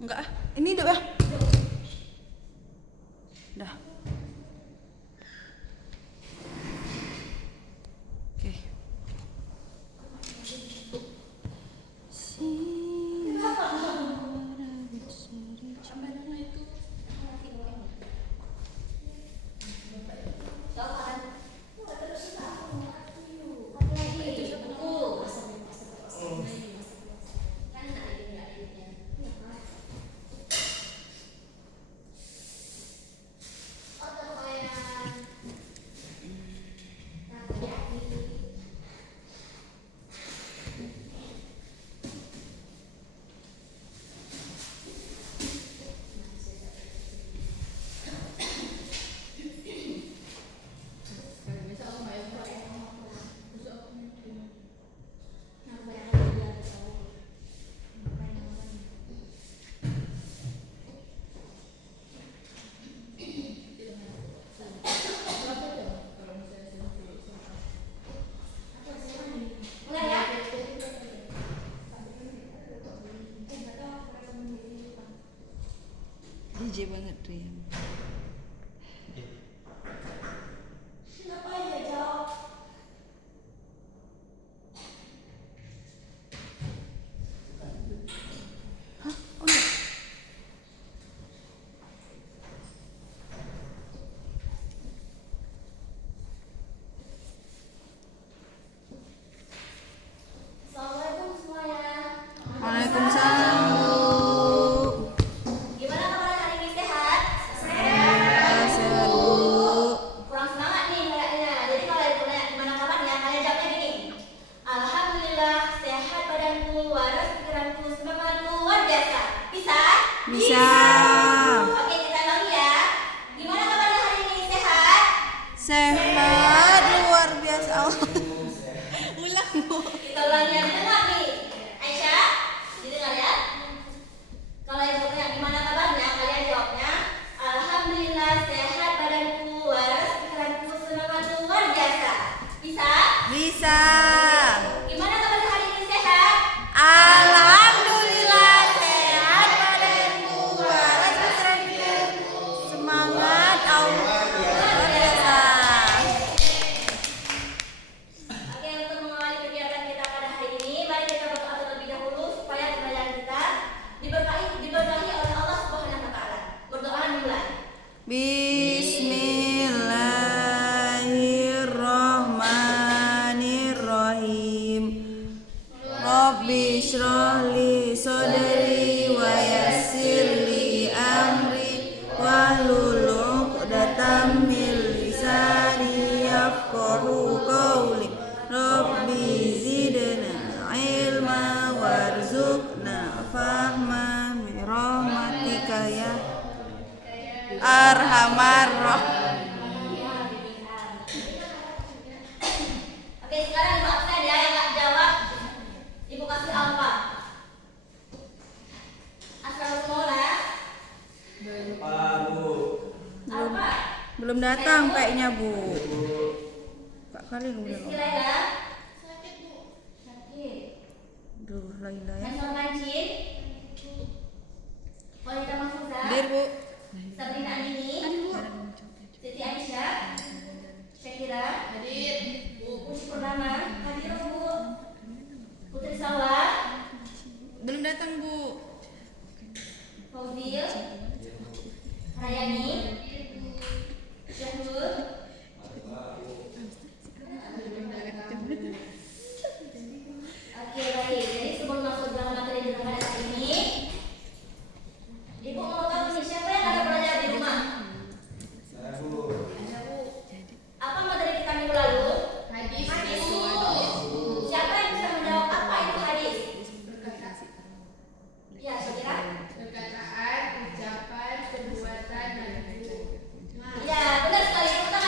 Enggak ah, ini udah ya. Dah. Oke. DJ banget Rian. Assalamualaikum semuanya. Waalaikumsalam Bu. Gimana kabar hari ini, sehat? Sehat Bu. Kurang semangat nih kayaknya. Jadi kalau ada tanya gimana kabarnya, kalian jawabnya gini. Alhamdulillah sehat badanku, waras pikiranku, semangatku luar biasa. Bisa? Bisa. Oke, kita ulangi ya. Gimana kabarnya hari ini, sehat? Sehat luar biasa. Ulang Bu. Kita ulangi ya, didengar nih. Aisyah, didengar ya. Kalau ibu tanya gimana kabarnya, kalian jawabnya Alhamdulillah sehat badanku, waras pikiranku, semangatku luar biasa. Bisa? Bisa. Gimana kabar hari ini, sehat? Alhamdulillah sehat badanku, waras pikiranku, semangat Allah luar biasa. Oke, untuk mengawali kegiatan kita pada hari ini, mari kita berdoa terlebih dahulu supaya pembelajaran kita diberkahi oleh Allah Subhanahu wa taala. Berdoa dimulai. Bismillahirrahmanirrahim. Rabbi shrah li sadri wa yassir li amri wahlul 'uqdatam min lisani yafqahu qawli. Rabbi zidna ilma warzuqna fahma bi rahmatika ya arhamar rahimin. Oke, sekarang ibu absen ya, yang nggak jawab ibu kasih alfa. Assalamualaikum. Alfa. Belum datang kayaknya Bu. Kak kali belum. Bismillah. Sakit bu. Sakit. Duh, Laila ya. Nasional Kancin. Wanita Mahfuza. Dir Bu. Sabrina Andini. Siti Aisyah. Syakira. Hadir. Puji Purnama. Hadir Bu. Putri Sawah. Belum datang Bu. Fauzil. Rayani. Syahrul. Oke, baik. Jadi sebelum masuk dalam materi kita pada hari ini, Ibu mau tahu nih siapa yang ada belajar di rumah? Ada Bu. Apa materi kita minggu lalu? Hadis. Siapa yang bisa menjawab apa itu hadis? Ya, Syakira. Perkataan, ucapan, perbuatan, dan Ya, benar sekali. Kita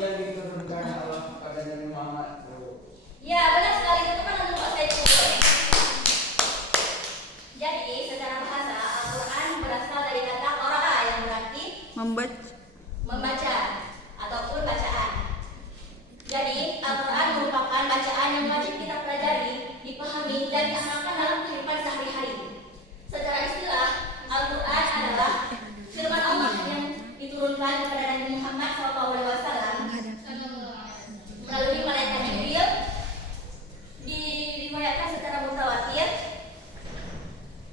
yang diturunkan Allah pada Nabi Muhammad. Ya, benar sekali, itu kan untuk saya turun. Jadi, secara bahasa Al-Quran berasal dari kata qara'a yang berarti membaca ataupun bacaan. Jadi, Al-Quran merupakan bacaan yang wajib kita pelajari, dipahami, dan diamalkan dalam kehidupan sehari-hari. Secara istilah, Al-Quran adalah firman Allah yang diturunkan kepada Nabi Muhammad SAW melalui malaikat Jibril, diriwayatkan secara mutawatir,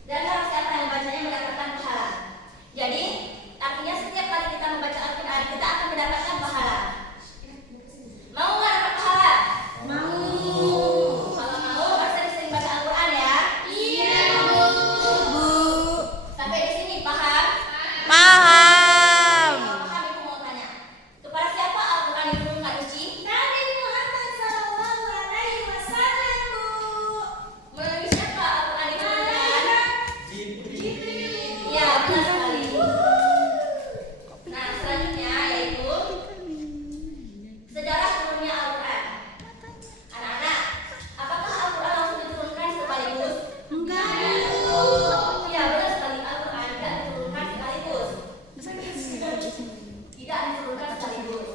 dan barang siapa yang membacanya mendapatkan pahala. Jadi, artinya setiap kali kita membaca Al-Quran, kita akan mendapatkan pahala. Mau nggak dapat pahala? Mau. Kalau mau, harus sering-sering baca Al-Quran ya. Iya, Bu. Sampai di sini paham? Paham. Kalau paham, Ibu mau tanya. Kepada siapa Al-Quran diturunkan, Uci? Nabi Muhammad SAW, Bu. Melalui siapa Al-Quran diturunkan? Jibril. Iya, benar sekali. Nah, selanjutnya yaitu sejarah turunnya Al-Quran. Anak-anak, apakah Al-Quran langsung diturunkan sekaligus? Enggak. Iya, benar sekali, Al-Quran tidak diturunkan sekaligus. Tidak diturunkan sekaligus.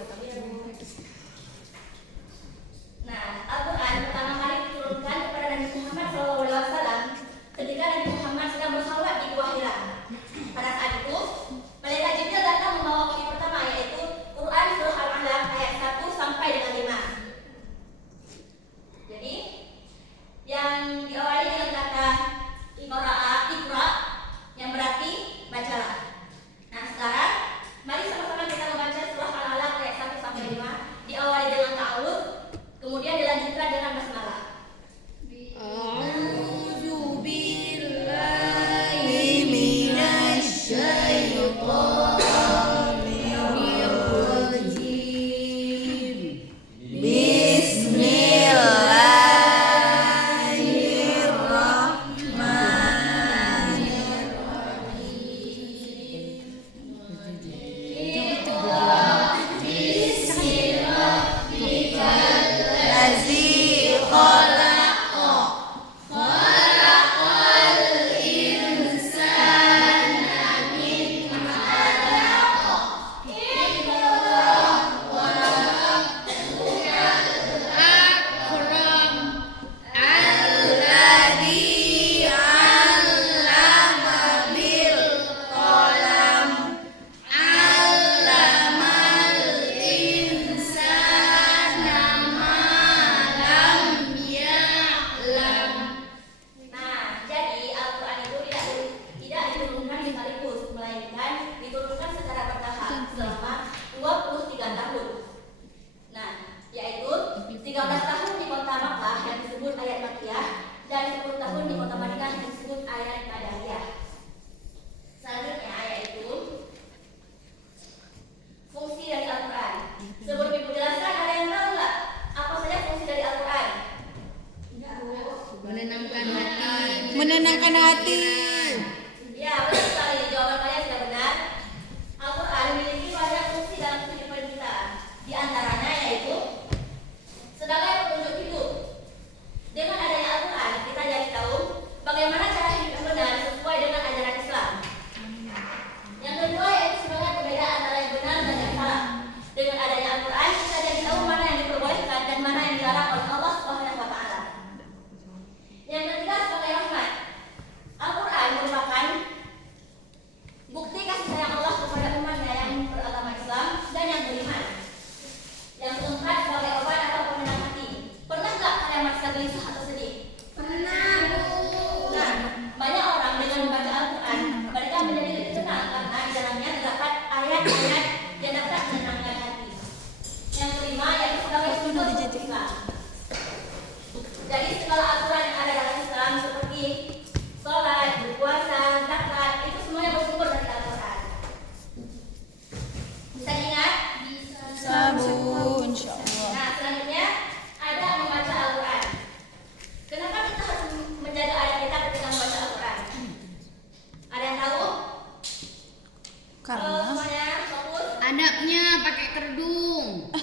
Nah, Al-Quran pertama kali diturunkan kepada Nabi Muhammad SAW ketika Nabi Muhammad sedang berkhawat di Gua Hira. Pada saat itu, malaikat Jibril datang membawa wahyu pertama, yaitu Quran Surah Al-Alaq ayat 1 sampai dengan 5. Jadi, yang diawali dengan kata Iqra, yang berarti bacalah. Nah, sekarang mari sama-sama kita membaca Surah Al-Alaq ayat 1 sampai 5, diawali dengan ta'awudz, kemudian dilanjutkan dengan basmalah. A'udzu billahi minasy syaithanir rajim. Lazi khalaq. Akram alladzi 'allama bil qalam 'allamal insana ma lam ya'lam. Nah, jadi Al-Quran itu tidak diturunkan sekaligus, melainkan diturunkan secara bertahap selama 23 tahun. Nah, yaitu 13 tahun di kota Makkah yang disebut ayat Makkiyah, dan 10 tahun di kota Madinah yang disebut ayat Madaniyah. Selanjutnya yaitu fungsi dari Al-Quran. Sebelum Ibu jelaskan, ada yang tahu nggak apa saja fungsi dari Al-Quran? Menenangkan hati. Menenangkan hati. Ya, benar sekali. Jawaban kalian sudah benar. Al-Quran memiliki banyak fungsi dalam kehidupan kita. Di antaranya yaitu sebagai petunjuk hidup. Dengan adanya Al-Quran, kita jadi tahu bagaimana cara hidup yang benar sesuai dengan ajaran Islam. Yang kedua yaitu sebagai pembeda antara yang benar dan yang salah. Dengan adanya Al-Quran, kita jadi tahu mana yang diperbolehkan dan mana yang dilarang oleh Allah Subhanahu wa Ta'ala. Yang ketiga sebagai rahmat. Al-Quran merupakan bukti kasih sayang Allah kepada umatnya yang beragama Islam dan yang beriman. Yang keempat sebagai obat atau penenang hati. Pernah nggak kalian merasa gelisah atau sedih? Pernah, Bu. Nah, banyak orang dengan membaca Al-Quran, mereka menjadi lebih tenang karena di dalamnya terdapat ayat-ayat yang dapat menenangkan hati. Yang kelima yaitu sebagai sumber Islam. Jadi segala aturan yang ada dalam Islam seperti sholat, berpuasa, zakat, itu semuanya bersumber dari Al-Quran. Bisa diingat? Sabu, insyaallah. Nah, selanjutnya ada membaca Al-Quran. Kenapa kita harus menjaga ayat kita ketika membaca Al-Quran? Ada yang tahu? Karena Semuanya fokus. Adabnya pakai kerudung.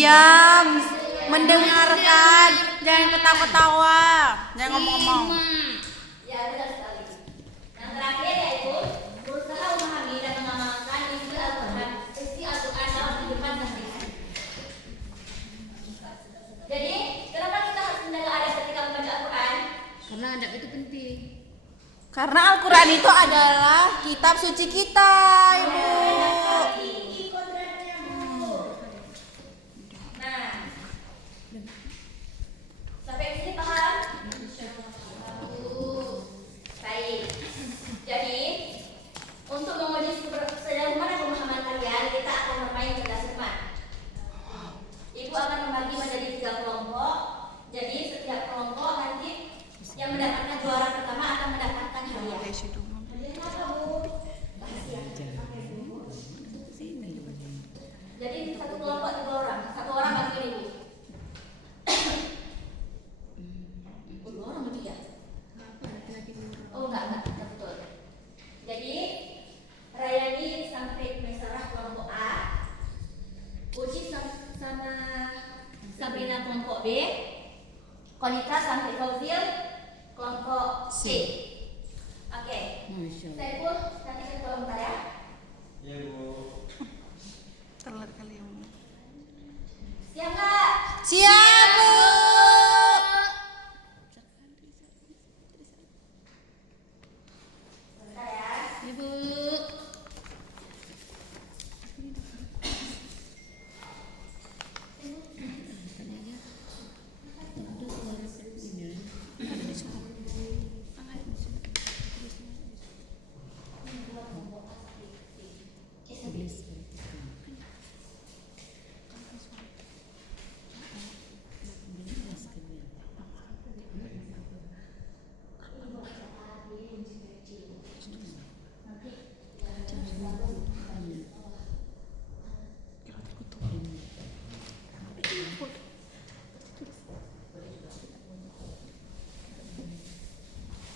Diam, mendengarkan, jangan ketawa-ketawa, jangan ngomong-ngomong. Ya, benar sekali. Yang terakhir yaitu berusaha memahami dan mengamalkan isi Al-Quran dalam kehidupan sehari-hari. Jadi, kenapa kita harus menjaga adab ketika membaca Al-Quran? Karena adab itu penting. Karena Al-Quran itu adalah kitab suci kita, Ibu. Nah, sampai sini paham? Baik. Jadi, untuk menguji sejauh mana pemahaman kalian, kita akan bermain cerdas cermat. Ibu akan membagi menjadi 3 kelompok. Jadi, setiap kelompok nanti yang mendapatkan juara pertama akan mendapatkan hadiah. Jadi satu kelompok 3 orang, 1 orang bagi ibu. 2 orang bagi ya? Oh enggak betul. Jadi Rayani sampai Mesarah kelompok A, Uci sama Sabrina kelompok B, Konita sampai Fauzil kelompok C. Oke. Saya pun nanti kita tolong bentar ya. Ya, Bu. Telat kali ya. Siap nggak? Siap, Bu. Bentar ya. Ibu.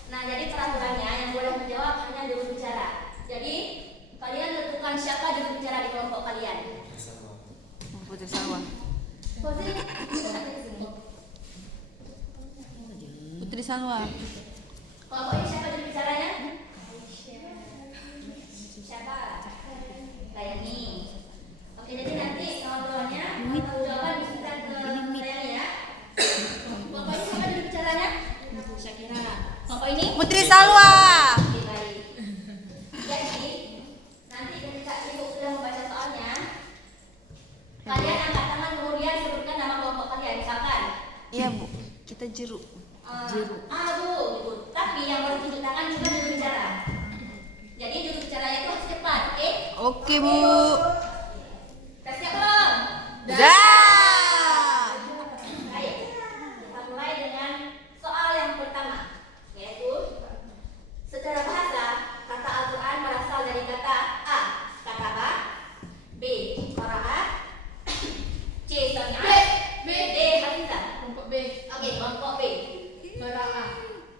Nah, jadi peraturannya yang boleh menjawab hanya juru bicara. Jadi, kalian tentukan siapa juru bicara di kelompok kalian. Putri Salwa. Posisi ada di sini. Putri Salwa. Kelompok ini siapa juru bicaranya? Siapa? Rayani. Oke, jadi nanti kawan-kawannya kalau jawaban bisa ke Rayani ya. Kelompok ini siapa juru bicaranya? Syakira. Kelompok ini? Putri Salwa. Oke, baik. Jadi, nanti ketika ibu sudah membaca soalnya, kalian angkat tangan kemudian sebutkan nama kelompok kalian. Misalkan Iya, Bu. Kita jeruk. Bu, gitu. Tapi yang baru tunjuk tangan juga juru bicara. Jadi juru bicaranya itu harus cepat, oke? Oke, Bu. Udah siap belum? Dah. Baik. Kita mulai dengan soal yang pertama, yaitu secara bahasa kata Al-Quran berasal dari kata A, kataba, B, qaraat, C, sami'at, D, hafizah. Kelompok B. Oke, kelompok B. Qiraah.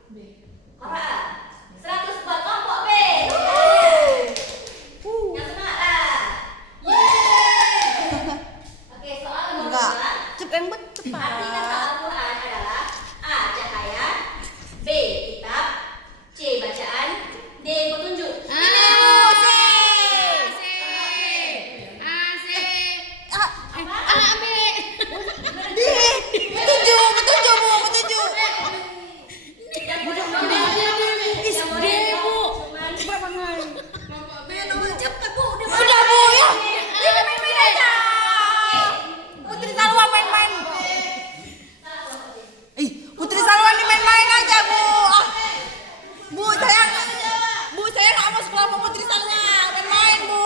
B. Qaraat. 100 buat kelompok B. Yang semangat lah. Oke, soal nomor Enggak. 2. Cepat yang Arti kata cepat. Al-Quran adalah A. Cahaya, B. Kitab, C. Bacaan, D. Petunjuk. Ini, Bu. C. Petunjuk, petunjuk, Bu. Petunjuk. Yang boleh jawab cuman Udah, Bu, ya. Ini main-main aja. Putri Salwa main-main. Putri Salwa ini main-main aja, Bu. Ah. Bu, saya nggak mau sekolah sama Putri Salwa. Main-main, Bu.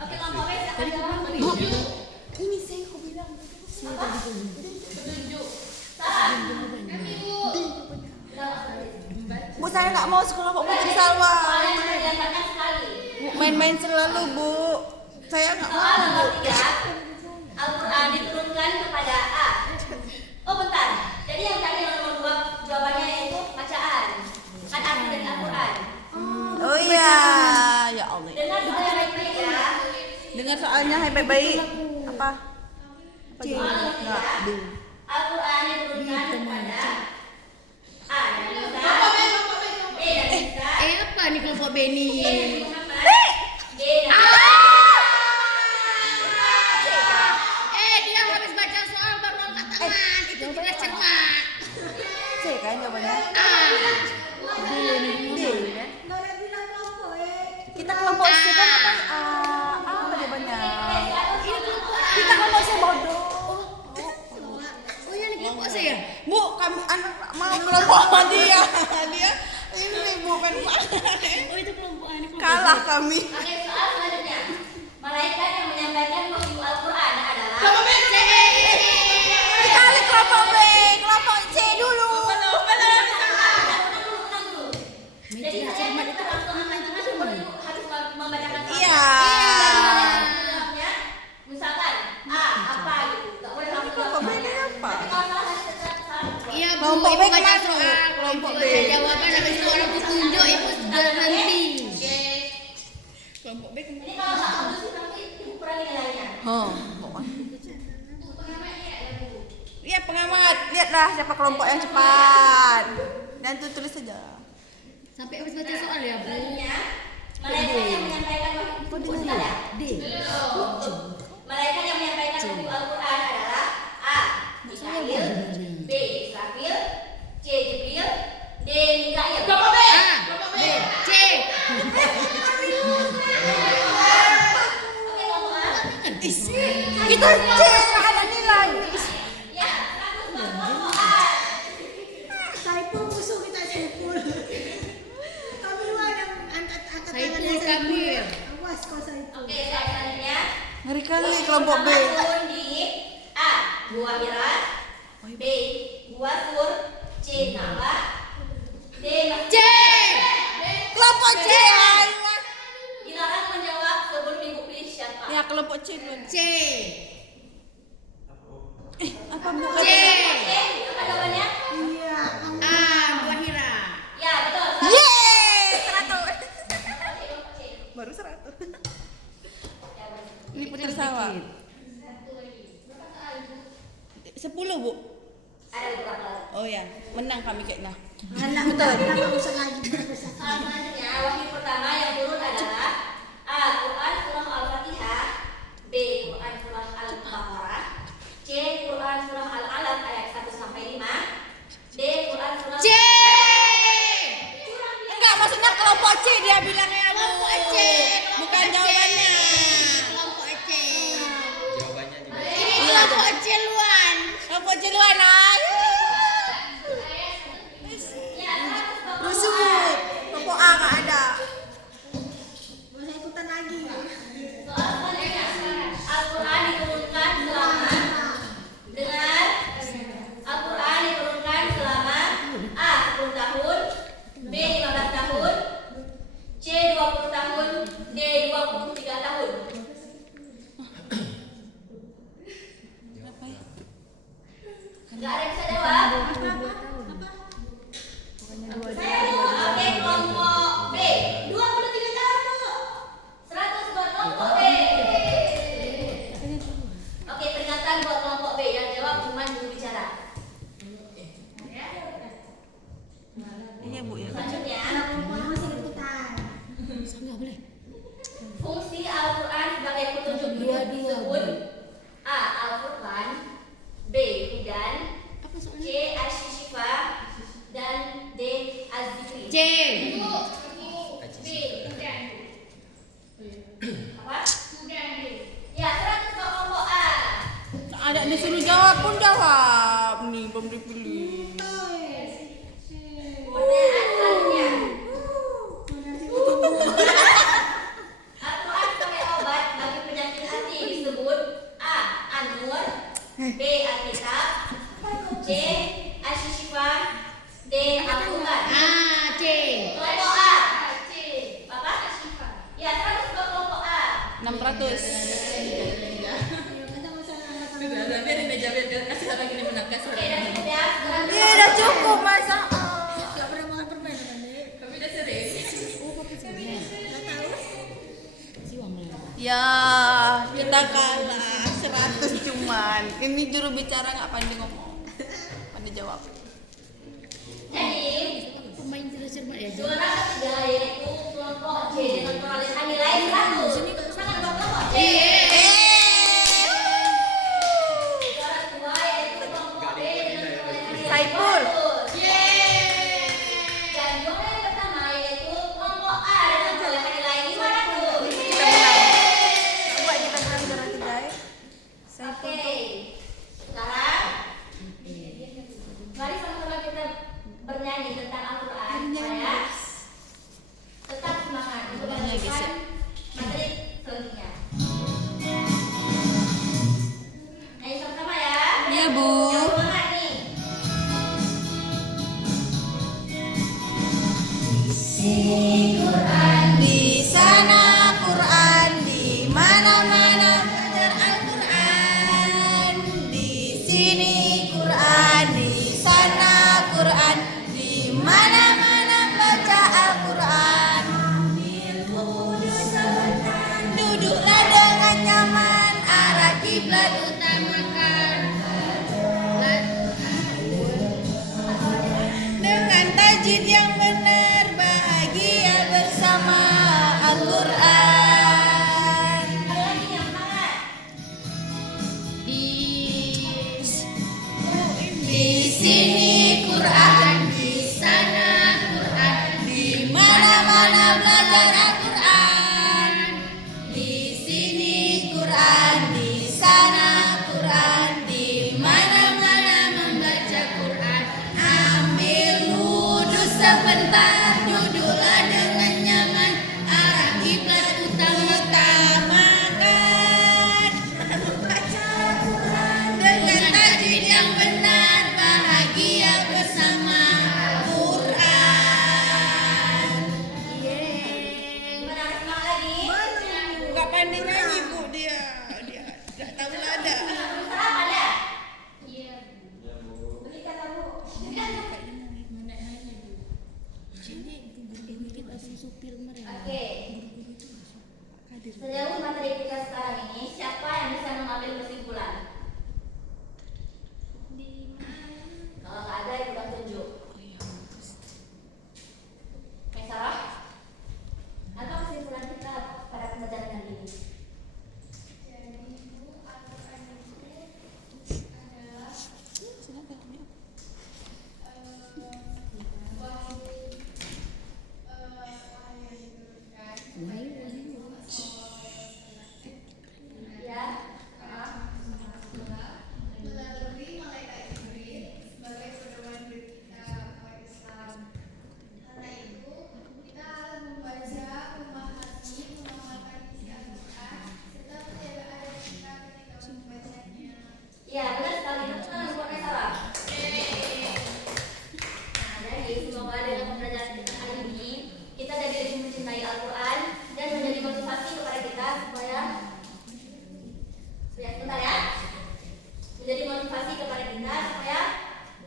Oke, kelompok B silakan jawab. Petunjuk. Ini saya kok bilang. Petunjuk. Salah. Bu, saya nggak mau sekolah sama Putri Salwa. Soalnya sudah diangkatkan sekali. Bu, main-main selalu, Bu. Saya nggak mau. Soal nomor 3, Al-Quran diturunkan kepada A. Oh bentar, jadi yang tadi nomor 2 jawabannya yaitu bacaan. Kan arti dari Al-Quran. Oh iya, ya Allah. Dengar saya baik-baik ya. Dengar soalnya hai baik-baik. Apa? Apa C. gitu? Enggak. B. Al-Quran diturunkan kepada A. Nabi Musa, B. Nabi Isa, Apa nih kelompok Beni? C. Nabi Muhammad, D. Nabi Dia habis baca soal baru angkat tangan. Itu tidak cermat. C kan jawabannya? D. Kita kelompok C kan apa? Apa jawabannya? Kita kelompok C bodoh. Oh ya, ini kelompok saya. Bu, kami anak mau kelompok dia. Dia ini bukan Oh itu kelompok ini kelompok. kalah kami. Oke, soal selanjutnya. Malaikat yang menyampaikan wahyu Al-Quran adalah Kali kelompok B, kelompok C dulu. Jadi saya itu langsung harus membacakan soal. Iya. Jawabnya, misalkan A apa gitu. Enggak boleh langsung Kelompok B jawab. ini apa? Tapi kalau salah harus tetap salah. Iya, Bu. Kelompok B Ibu baca kemana? soal. Kelompok B. Baca jawaban habis itu orang tunjuk ibu berhenti. Kelompok B kemana? Ini kalau nggak bagus sih nanti ibu kurangi nilainya. Iya pengamat, lihatlah siapa kelompok yang cepat. Dan tulis saja. Sampai habis baca soal ya, Bu. Selanjutnya, malaikat yang menyampaikan wahyu D. Malaikat yang menyampaikan wahyu Al-Quran adalah A. Mikail, B. Israfil, C. Jibril, D. Mikail. A, B, C. Oke, kelompok A. Kita C nggak ada nilai. Ya, bagus buat kelompok A. Saiful musuh kita Saiful. Kami yang angkat Saiful Kamil. Awas kau Saiful. Oke, soal selanjutnya. Ngeri kali kelompok B. Tahun di A. Gua Hira, B. Gua Sur, C. Ka'bah, D. C. Kelompok C. Dilarang menjawab sebelum ibu pilih siapa. Ya kelompok C dulu. C. Apa bu? C. Oke, apa jawabannya? Iya, A, Buah Hira. Ya, betul. Yeay, 100. Baru 100. Ini putri sawah. 10 bu. Ada beberapa. Oh ya, menang kami kayaknya. anak kita usah lagi. Soal selanjutnya, wahyu pertama yang turun adalah A. Quran Surah Al-Fatihah, B. Quran Surah Al-Baqarah, C. Quran Surah Al-Alaq ayat 1 sampai 5, D. Quran Surah C. Enggak, maksudnya kelompok C dia bilangnya bu. Kelompok C. Bukan jawabannya. Kelompok C. Jawabannya juga. Ini kelompok C luan. Kelompok C luar ayo. Rusuh bu. Kelompok A nggak ada. Gak usah ikutan lagi. Soal selanjutnya, Al-Quran diturunkan selama dengan Al-Quran diturunkan selama A. 10 tahun, B. 15 tahun, C. 20 tahun, D. 23 tahun. Nggak ada yang bisa jawab. Saya dulu, oke, kelompok B 23 tahun bu. 100 buat kelompok B. Oke, peringatan buat kelompok B yang jawab cuma juru bicara. Iya bu ya. Selanjutnya, Kelompoknya masih ikutan. Enggak boleh. fungsi Al-Quran sebagai petunjuk hidup disebut A. Al-Furqan, B. Hudan, Apa soalnya? C. Asy-Syifa, dan D. Az-Zikri. C. Apa? Ya, 100 buat kelompok A. Ada disuruh jawab pun jawab. Nih belum dipilih. Pertanyaan selanjutnya. Al-Quran sebagai obat bagi penyakit hati disebut A. An-Nur, B. Al-Kitab, C. Asy-Syifa, D. Al-Furqan. A, C. Kelompok A. Apa? Ya, 100 buat kelompok A. 600. Oke, dan cukup ya. Iya udah cukup masa. Gak pernah makan permen kan dek? Si Wang lah. Ya udah kalah 100 cuman. Ini juru bicara nggak pandai ngomong, pandai jawab. Jadi Pemain tidak cermat ya. juara ketiga yaitu kelompok C dengan perolehan nilai 100. Sangat kelompok C. Juara kedua yaitu kelompok B dengan perolehan nilai Saiful. 100. Dan juara yang pertama yaitu kelompok A dengan perolehan nilai 500. Kita menang. Coba kita menang juara 3 ya. Oke. Sekarang mari sama-sama kita bernyanyi tentang Al-Quran supaya tetap semangat untuk melanjutkan materi selanjutnya. Nyanyi sama-sama ya. Iya, Bu. Yang semangat nih. Quran di sana, Quran di mana-mana belajar Al-Quran. Di sini Quran, di sana Quran, di mana-mana baca Al-Quran. Ambil wudhu sebentar, duduklah dengan nyaman, arah kiblat utamakan. Dengan tajwid yang benar, bahagia bersama Al-Quran. Ada lagi yang semangat. Di sini Quran, di sana Quran, di mana-mana belajar Al-Quran. Di sini Quran, di sana Quran, di mana-mana membaca Quran. Ambil wudhu sebentar, duduklah dengan nyaman, arah kiblat utamakan. Membaca Quran dengan tajwid yang benar, bahagia bersama Al-Quran. Gimana semangat lagi? Gak pandai nyanyi, Bu, dia gak tahu nada. Sarapan ya? Iya. Beli kata Bu. Oke. Sejauh materi kita sekarang ini, siapa yang bisa mengambil kesimpulan? Kalau nggak ada, ikutan tunjuk. Oke, Sarah? Apa kesimpulan kita pada pembelajaran kali ini? Ya. Melalui malaikat Jibril sebagai pedoman hidup kita umat Islam. Karena itu, kita harus membaca, memahami, mengamalkan isi Al-Quran, serta tidak ada kita ketika membacanya. Ya, benar sekali. Tepuk tangan buat Sarah. Nah, jadi semoga dengan pembelajaran kita kali ini, kita jadi lebih mencintai Al-Quran dan menjadi motivasi kepada kita supaya sebentar ya, menjadi motivasi kepada kita supaya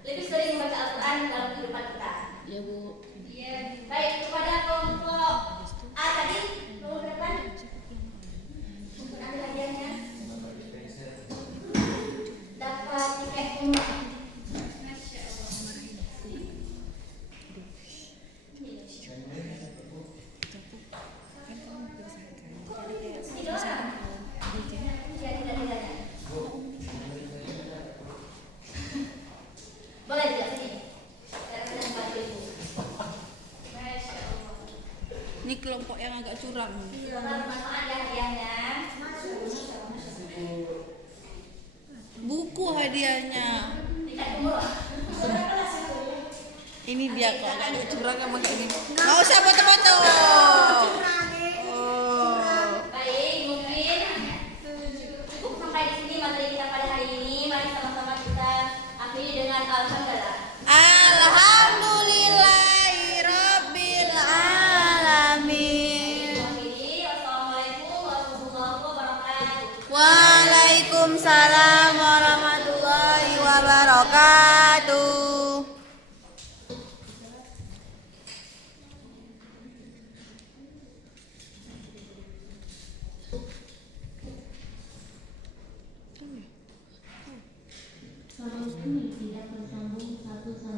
lebih sering membaca Al-Quran dalam kehidupan kita. Ya, Bu. Baik, kepada kelompok A tadi, nomor berapa? Untuk ambil hadiahnya. Dapat tiket umrah. Ini doang. Iya, tidak. Boleh tidak sini? Saya sedang bantu ibu. Ini kelompok yang agak curang. Semoga bermanfaat ya hadiahnya. Buku hadiahnya. Tiket umrah. Ini dia kok agak curang emang kayak gini. Nggak usah foto-foto. Oh. Baik, mungkin cukup sampai di sini materi kita pada hari ini. Mari sama-sama kita akhiri dengan alhamdulillah. Alhamdulillahirabbil alamin. Akhiri, wassalamualaikum warahmatullahi wabarakatuh. Waalaikumsalam warahmatullahi wabarakatuh. kabel ini tidak tersambung satu sama